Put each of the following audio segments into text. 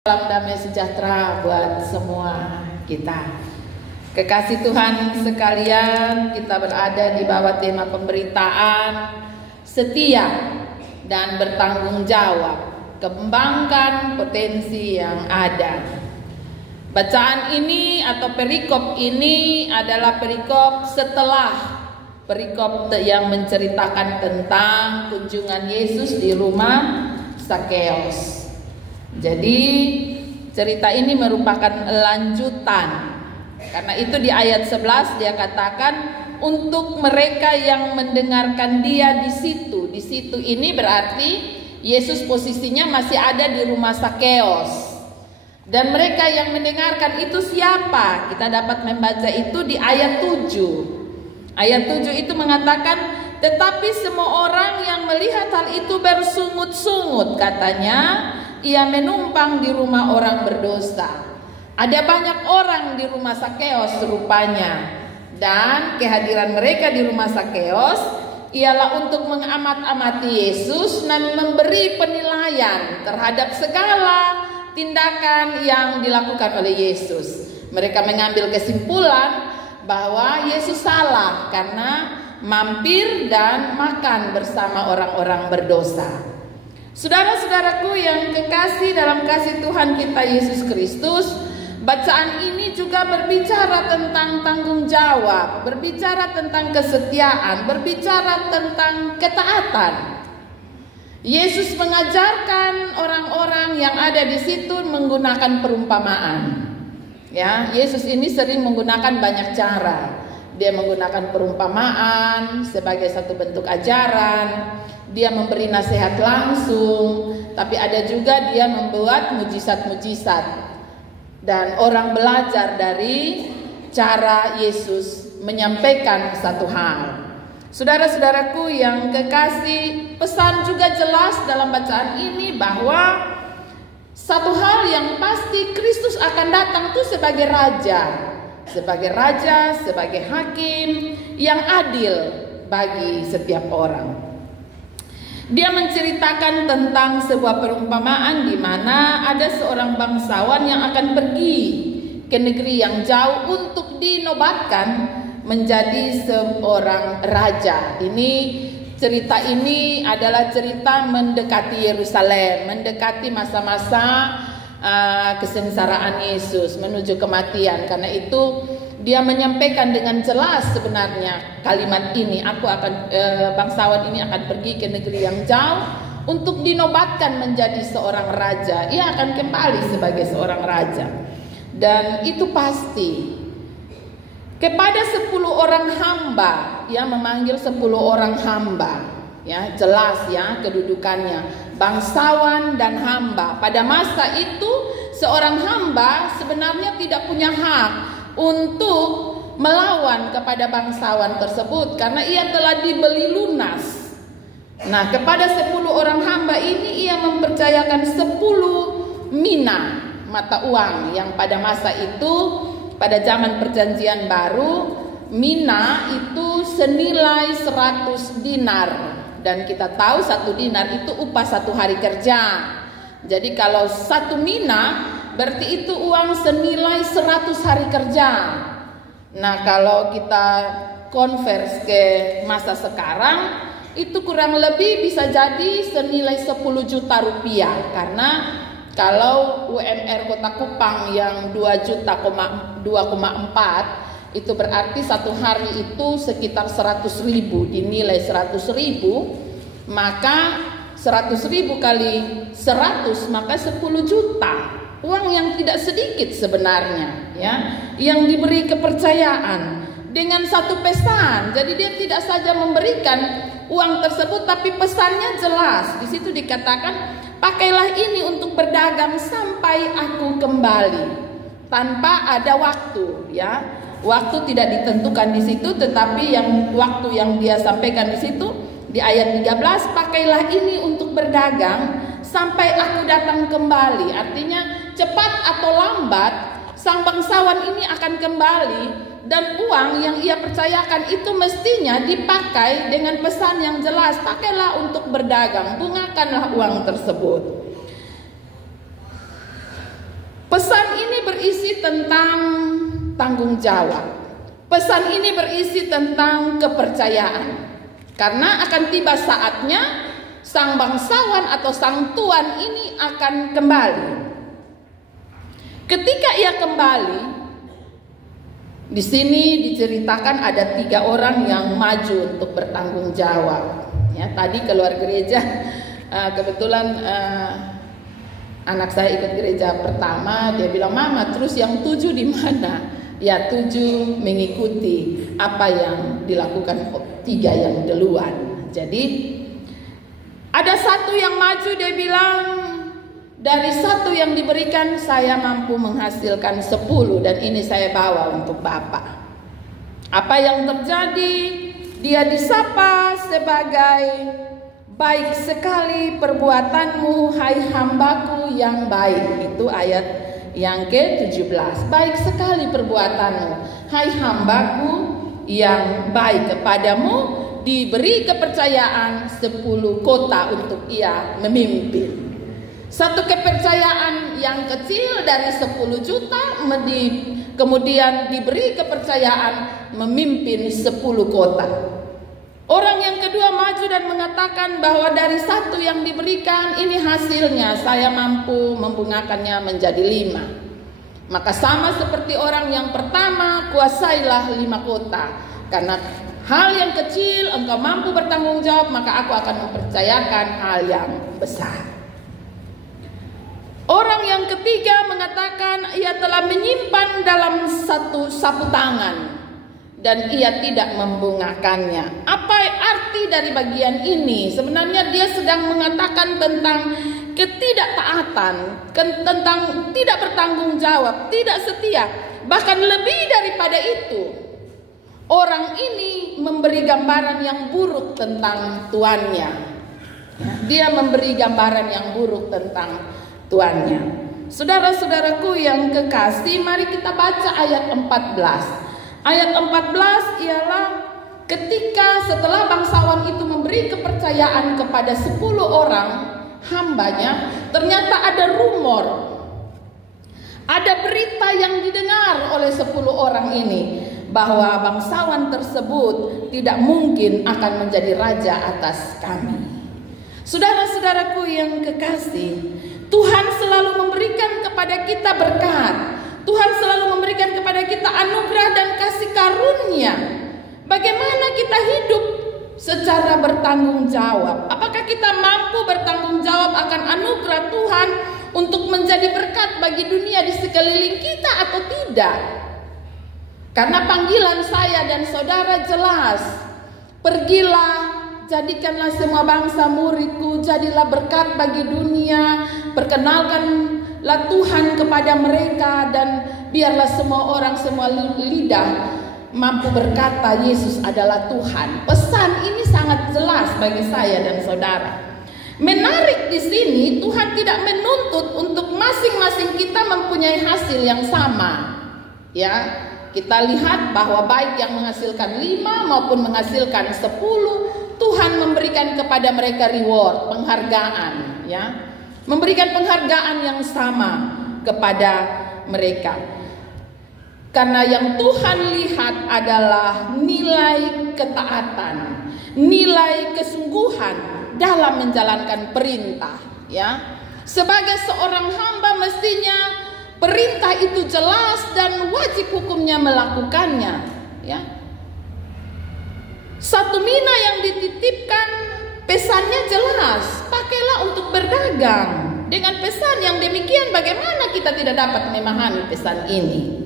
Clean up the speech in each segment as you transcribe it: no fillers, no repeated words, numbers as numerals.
Salam damai sejahtera buat semua kita. Kekasih Tuhan sekalian, kita berada di bawah tema pemberitaan setia dan bertanggung jawab, kembangkan potensi yang ada. Bacaan ini atau perikop ini adalah perikop setelah perikop yang menceritakan tentang kunjungan Yesus di rumah Zakeus. Jadi cerita ini merupakan lanjutan. Karena itu di ayat 11 dia katakan untuk mereka yang mendengarkan dia di situ. Di situ ini berarti Yesus posisinya masih ada di rumah Zakeus. Dan mereka yang mendengarkan itu siapa? Kita dapat membaca itu di ayat 7. Ayat 7 itu mengatakan, tetapi semua orang yang melihat hal itu bersungut-sungut, katanya, ia menumpang di rumah orang berdosa. Ada banyak orang di rumah Zakeus rupanya. Dan kehadiran mereka di rumah Zakeus ialah untuk mengamat-amati Yesus dan memberi penilaian terhadap segala tindakan yang dilakukan oleh Yesus. Mereka mengambil kesimpulan bahwa Yesus salah karena mampir dan makan bersama orang-orang berdosa. Saudara-saudaraku yang kekasih dalam kasih Tuhan kita Yesus Kristus, bacaan ini juga berbicara tentang tanggung jawab, berbicara tentang kesetiaan, berbicara tentang ketaatan. Yesus mengajarkan orang-orang yang ada di situ menggunakan perumpamaan. Ya, Yesus ini sering menggunakan banyak cara. Dia menggunakan perumpamaan sebagai satu bentuk ajaran. Dia memberi nasihat langsung, tapi ada juga dia membuat mujizat-mujizat. Dan orang belajar dari cara Yesus menyampaikan satu hal. Saudara-saudaraku yang kekasih, pesan juga jelas dalam bacaan ini bahwa satu hal yang pasti, Kristus akan datang itu sebagai raja, sebagai hakim yang adil bagi setiap orang. Dia menceritakan tentang sebuah perumpamaan di mana ada seorang bangsawan yang akan pergi ke negeri yang jauh untuk dinobatkan menjadi seorang raja. Cerita ini adalah cerita mendekati Yerusalem, mendekati masa-masa kesengsaraan Yesus menuju kematian. Karena itu dia menyampaikan dengan jelas sebenarnya kalimat ini, bangsawan ini akan pergi ke negeri yang jauh untuk dinobatkan menjadi seorang raja. Ia akan kembali sebagai seorang raja. Dan itu pasti. Kepada 10 orang hamba, ia memanggil 10 orang hamba. Ya, jelas ya kedudukannya, bangsawan dan hamba. Pada masa itu seorang hamba sebenarnya tidak punya hak untuk melawan kepada bangsawan tersebut karena ia telah dibeli lunas. Nah, kepada 10 orang hamba ini ia mempercayakan 10 mina mata uang yang pada masa itu, pada zaman perjanjian baru, mina itu senilai 100 dinar. Dan kita tahu 1 dinar itu upah 1 hari kerja. Jadi kalau 1 mina berarti itu uang senilai 100 hari kerja. Nah, kalau kita konvers ke masa sekarang, itu kurang lebih bisa jadi senilai 10 juta rupiah. Karena kalau UMR Kota Kupang yang 2,4 itu berarti 1 hari itu sekitar 100.000, dinilai 100.000, maka 100.000 kali 100 maka 10 juta. Uang yang tidak sedikit sebenarnya, ya, yang diberi kepercayaan dengan satu pesan. Jadi dia tidak saja memberikan uang tersebut, tapi pesannya jelas. Di situ dikatakan, pakailah ini untuk berdagang sampai aku kembali, tanpa ada waktu, ya. Waktu tidak ditentukan di situ, tetapi waktu yang dia sampaikan di situ di ayat 13, pakailah ini untuk berdagang sampai aku datang kembali. Artinya cepat atau lambat sang bangsawan ini akan kembali, dan uang yang ia percayakan itu mestinya dipakai dengan pesan yang jelas, pakailah untuk berdagang, bungakanlah uang tersebut. berisi tentang tanggung jawab. Pesan ini berisi tentang kepercayaan. Karena akan tiba saatnya sang bangsawan atau sang tuan ini akan kembali. Ketika ia kembali, di sini diceritakan ada 3 orang yang maju untuk bertanggung jawab. Ya, tadi keluar gereja, kebetulan anak saya ikut gereja pertama, dia bilang, "Mama, terus yang 7 di mana?" Ya, 7 mengikuti apa yang dilakukan 3 yang duluan. Jadi ada 1 yang maju, dia bilang, dari 1 yang diberikan saya mampu menghasilkan 10 dan ini saya bawa untuk Bapak. Apa yang terjadi? Dia disapa sebagai, "Baik sekali perbuatanmu, hai hambaku yang baik." Itu ayat yang ke-17. Baik sekali perbuatanmu, hai hambaku yang baik, kepadamu diberi kepercayaan 10 kota untuk ia memimpin. Satu kepercayaan yang kecil dari 10 juta kemudian diberi kepercayaan memimpin 10 kota. Orang yang kedua maju dan mengatakan bahwa dari 1 yang diberikan, ini hasilnya saya mampu membungakannya menjadi 5. Maka sama seperti orang yang pertama, kuasailah 5 kota. Karena hal yang kecil engkau mampu bertanggung jawab, maka aku akan mempercayakan hal yang besar. Orang yang ketiga mengatakan ia telah menyimpan dalam 1 sapu tangan dan ia tidak membungakannya. Apa arti dari bagian ini? Sebenarnya dia sedang mengatakan tentang ketidaktaatan, tentang tidak bertanggung jawab, tidak setia. Bahkan lebih daripada itu, orang ini memberi gambaran yang buruk tentang tuannya. Dia memberi gambaran yang buruk tentang tuannya. Saudara-saudaraku yang kekasih, mari kita baca ayat 14. Ayat 14 ialah ketika setelah bangsawan itu memberi kepercayaan kepada 10 orang hambanya, ternyata ada rumor, ada berita yang didengar oleh 10 orang ini bahwa bangsawan tersebut tidak mungkin akan menjadi raja atas kami. Saudara-saudaraku yang kekasih, Tuhan selalu memberikan kepada kita berkat. Tuhan selalu memberikan kepada kita anugerah dan kasih karunia. Bagaimana kita hidup secara bertanggung jawab? Apakah kita mampu bertanggung jawab akan anugerah Tuhan untuk menjadi berkat bagi dunia di sekeliling kita atau tidak? Karena panggilan saya dan saudara jelas. Pergilah, jadikanlah semua bangsa muridku, jadilah berkat bagi dunia, perkenalkanlah Tuhan kepada mereka, dan biarlah semua orang, semua lidah mampu berkata Yesus adalah Tuhan. Pesan ini sangat jelas bagi saya dan saudara. Menarik di sini, Tuhan tidak menuntut untuk masing-masing kita mempunyai hasil yang sama. Ya, kita lihat bahwa baik yang menghasilkan 5 maupun menghasilkan 10, Tuhan memberikan kepada mereka reward, penghargaan, ya. Memberikan penghargaan yang sama kepada mereka. Karena yang Tuhan lihat adalah nilai ketaatan, nilai kesungguhan dalam menjalankan perintah, ya. Sebagai seorang hamba mestinya perintah itu jelas dan wajib hukumnya melakukannya, ya. 1 mina yang dititipkan, pesannya jelas, pakailah untuk berdagang. Dengan pesan yang demikian, bagaimana kita tidak dapat memahami pesan ini?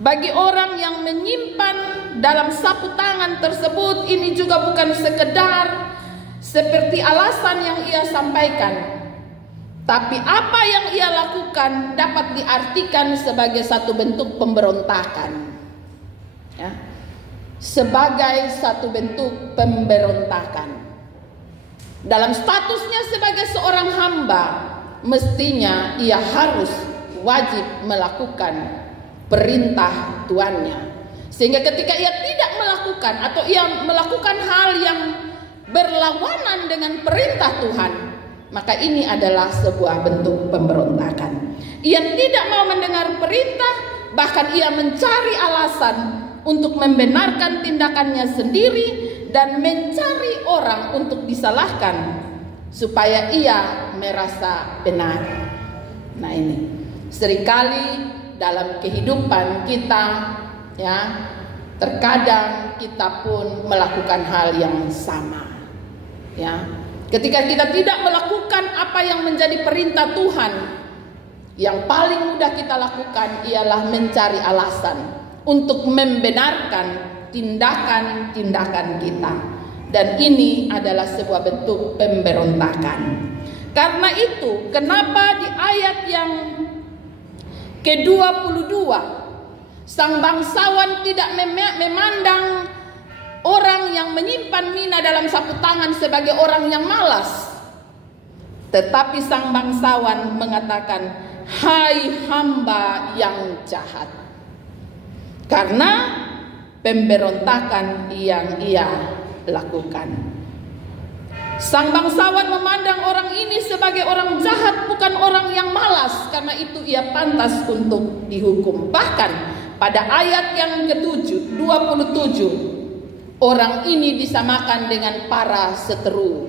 Bagi orang yang menyimpan dalam sapu tangan tersebut, ini juga bukan sekedar seperti alasan yang ia sampaikan, tapi apa yang ia lakukan dapat diartikan sebagai satu bentuk pemberontakan, ya. Sebagai satu bentuk pemberontakan. Dalam statusnya sebagai seorang hamba, mestinya ia harus wajib melakukan perintah tuannya. Sehingga ketika ia tidak melakukan atau ia melakukan hal yang berlawanan dengan perintah Tuhan, maka ini adalah sebuah bentuk pemberontakan. Ia tidak mau mendengar perintah, bahkan ia mencari alasan untuk membenarkan tindakannya sendiri dan mencari orang untuk disalahkan supaya ia merasa benar. Nah, ini seringkali dalam kehidupan kita, ya, terkadang kita pun melakukan hal yang sama, ya. Ketika kita tidak melakukan apa yang menjadi perintah Tuhan, yang paling mudah kita lakukan ialah mencari alasan untuk membenarkan tindakan-tindakan kita. Dan ini adalah sebuah bentuk pemberontakan. Karena itu, kenapa di ayat yang ke-22 sang bangsawan tidak memandang orang yang menyimpan mina dalam sapu tangan sebagai orang yang malas, tetapi sang bangsawan mengatakan, "Hai hamba yang jahat," karena pemberontakan yang ia lakukan. Sang bangsawan memandang orang ini sebagai orang jahat, bukan orang yang malas. Karena itu ia pantas untuk dihukum. Bahkan pada ayat yang ke-7, 27, orang ini disamakan dengan para seteru.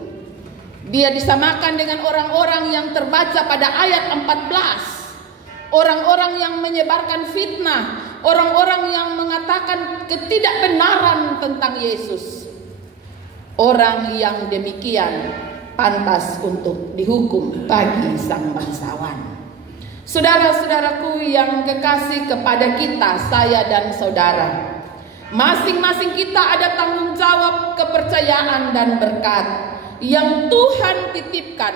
Dia disamakan dengan orang-orang yang terbaca pada ayat 14. Orang-orang yang menyebarkan fitnah, orang-orang yang mengatakan ketidakbenaran tentang Yesus. Orang yang demikian pantas untuk dihukum bagi sang bangsawan. Saudara-saudaraku yang kekasih kepada kita, saya dan saudara, masing-masing kita ada tanggung jawab, kepercayaan dan berkat yang Tuhan titipkan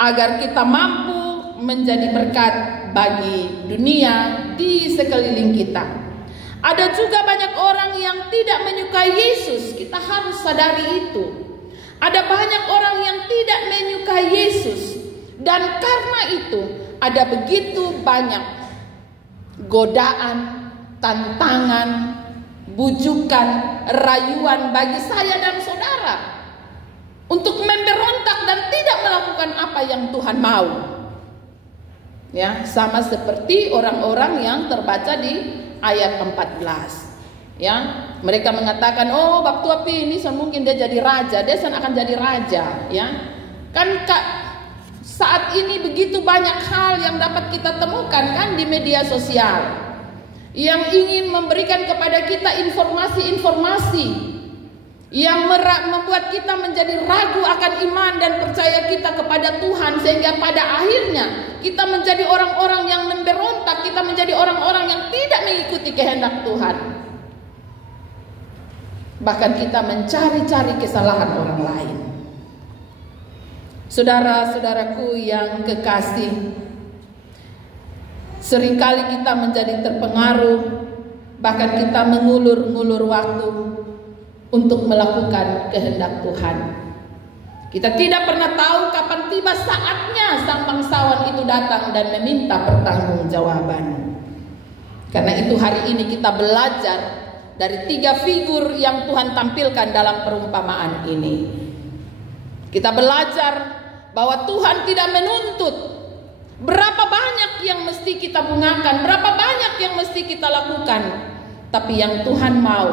agar kita mampu menjadi berkat bagi dunia di sekeliling kita. Ada juga banyak orang yang tidak menyukai Yesus. Kita harus sadari itu. Ada banyak orang yang tidak menyukai Yesus. Dan karena itu ada begitu banyak godaan, tantangan, bujukan, rayuan bagi saya dan saudara untuk memberontak dan tidak melakukan apa yang Tuhan mau. Ya, sama seperti orang-orang yang terbaca di ayat 14. Ya, mereka mengatakan, "Oh, bab tuapi ini mungkin dia jadi raja, dia akan jadi raja." Ya, kan saat ini begitu banyak hal yang dapat kita temukan kan di media sosial yang ingin memberikan kepada kita informasi-informasi yang membuat kita menjadi ragu akan iman dan percaya kita kepada Tuhan, sehingga pada akhirnya kita menjadi orang-orang yang memberontak, kita menjadi orang-orang yang tidak mengikuti kehendak Tuhan. Bahkan kita mencari-cari kesalahan orang lain. Saudara-saudaraku yang kekasih, seringkali kita menjadi terpengaruh, bahkan kita mengulur-ngulur waktu untuk melakukan kehendak Tuhan. Kita tidak pernah tahu kapan tiba saatnya sang bangsawan itu datang dan meminta pertanggungjawaban. Karena itu hari ini kita belajar dari 3 figur yang Tuhan tampilkan dalam perumpamaan ini. Kita belajar bahwa Tuhan tidak menuntut berapa banyak yang mesti kita bungakan, berapa banyak yang mesti kita lakukan, tapi yang Tuhan mau,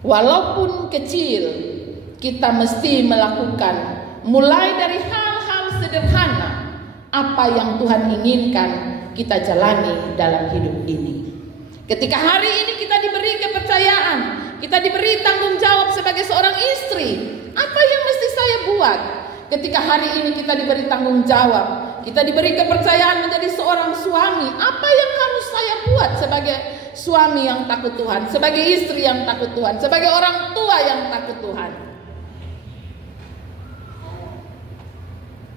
walaupun kecil, kita mesti melakukan, mulai dari hal-hal sederhana. Apa yang Tuhan inginkan kita jalani dalam hidup ini. Ketika hari ini kita diberi kepercayaan, kita diberi tanggung jawab sebagai seorang istri, apa yang mesti saya buat? Ketika hari ini kita diberi tanggung jawab, kita diberi kepercayaan menjadi seorang suami, apa yang harus saya buat sebagai suami yang takut Tuhan, sebagai istri yang takut Tuhan, sebagai orang tua yang takut Tuhan?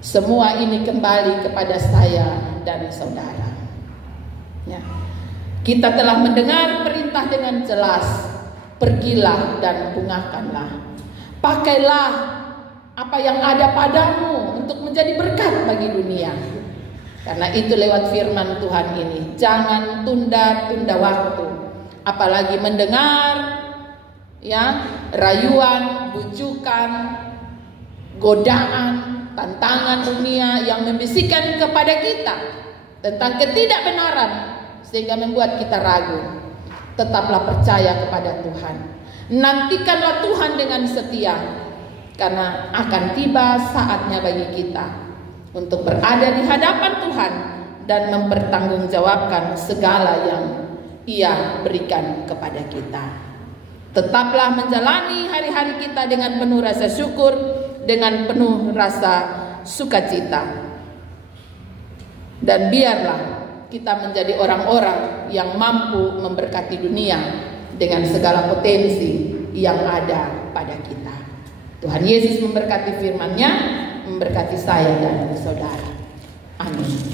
Semua ini kembali kepada saya dan saudara. Ya. Kita telah mendengar perintah dengan jelas, pergilah dan bungakanlah. Pakailah apa yang ada padamu untuk menjadi berkat bagi dunia. Karena itu lewat firman Tuhan ini, jangan tunda-tunda waktu, apalagi mendengar ya rayuan, bujukan, godaan tantangan dunia yang membisikkan kepada kita tentang ketidakbenaran sehingga membuat kita ragu, tetaplah percaya kepada Tuhan. Nantikanlah Tuhan dengan setia, karena akan tiba saatnya bagi kita untuk berada di hadapan Tuhan dan mempertanggungjawabkan segala yang Ia berikan kepada kita. Tetaplah menjalani hari-hari kita dengan penuh rasa syukur, dengan penuh rasa sukacita. Dan biarlah kita menjadi orang-orang yang mampu memberkati dunia dengan segala potensi yang ada pada kita. Tuhan Yesus memberkati firman-Nya, memberkati saya dan saudara. Amin.